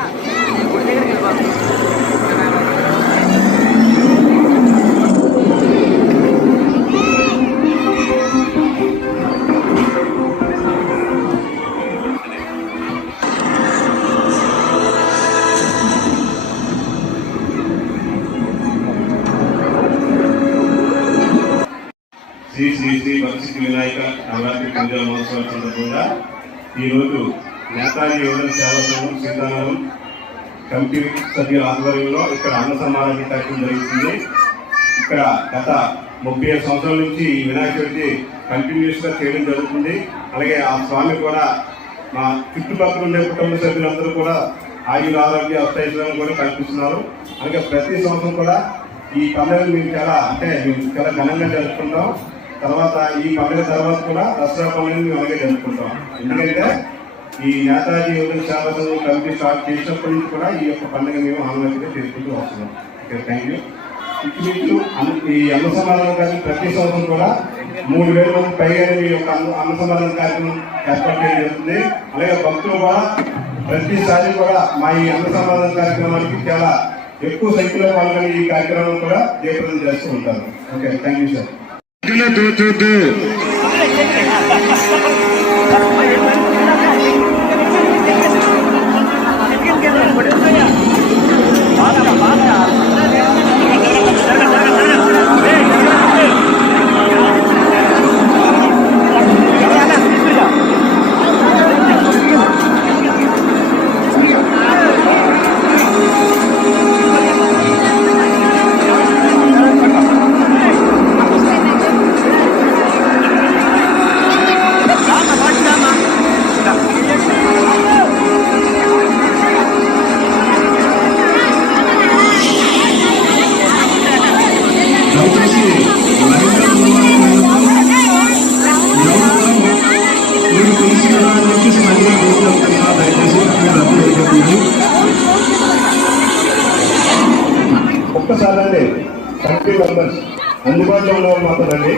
శ్రీ శ్రీ శ్రీ వరసిద్ధి వినాయక నవరాత్రి పూజా మహోత్సవం సందర్భంగా ఈరోజు నేతాజీ యువజన సేవా సంఘం సీతారామం కమిటీ సభ్యుల ఆధ్వర్యంలో ఇక్కడ అన్న సమారాధన కార్యక్రమం జరుగుతుంది. ఇక్కడ గత 37 సంవత్సరాల నుంచి ఈ వినాయక చవితి కంటిన్యూస్ గా చేయడం జరుగుతుంది. అలాగే ఆ స్వామి కూడా మా చుట్టుపక్కల ఉండే కుటుంబ సభ్యులందరూ కూడా ఆయుర ఆరోగ్య అష్టైశ్వర్యం కూడా కల్పిస్తున్నారు. అలాగే ప్రతి సంవత్సరం కూడా ఈ పండుగను మేము చాలా ఘనంగా జరుపుకుంటాం. తర్వాత ఈ పండుగ తర్వాత కూడా దసరా పండుగను మేము అలాగే జరుపుకుంటాం. ఎందుకంటే ఈ నేతాజీ యువజన సేవా సంఘం కమిటీ స్టార్ట్ చేసినప్పటి నుంచి కూడా ఈ యొక్క పండుగ మేము ఆనందంగా చేసుకుంటూ వస్తున్నాం. Okay, thank you. ఈ అన్న సమాధానం కార్యక్రమం ప్రతి సంవత్సరం కూడా 3000 మంది పైగా ఈ యొక్క అన్న సమాధానం కార్యక్రమం ఏర్పాటు చేయడం జరుగుతుంది. అలాగే భక్తులు కూడా ప్రతిసారి కూడా మా ఈ అన్న సమాధానం కార్యక్రమానికి చాలా ఎక్కువ సంఖ్యలో పాల్గొని ఈ కార్యక్రమం కూడా జయప్రదం చేస్తూ ఉంటారు. Okay, thank you sir. ఒక్కసారి కమిటీ మెంబర్స్ అందుబాటులో ఉన్న వాళ్ళు మాట్లాడండి.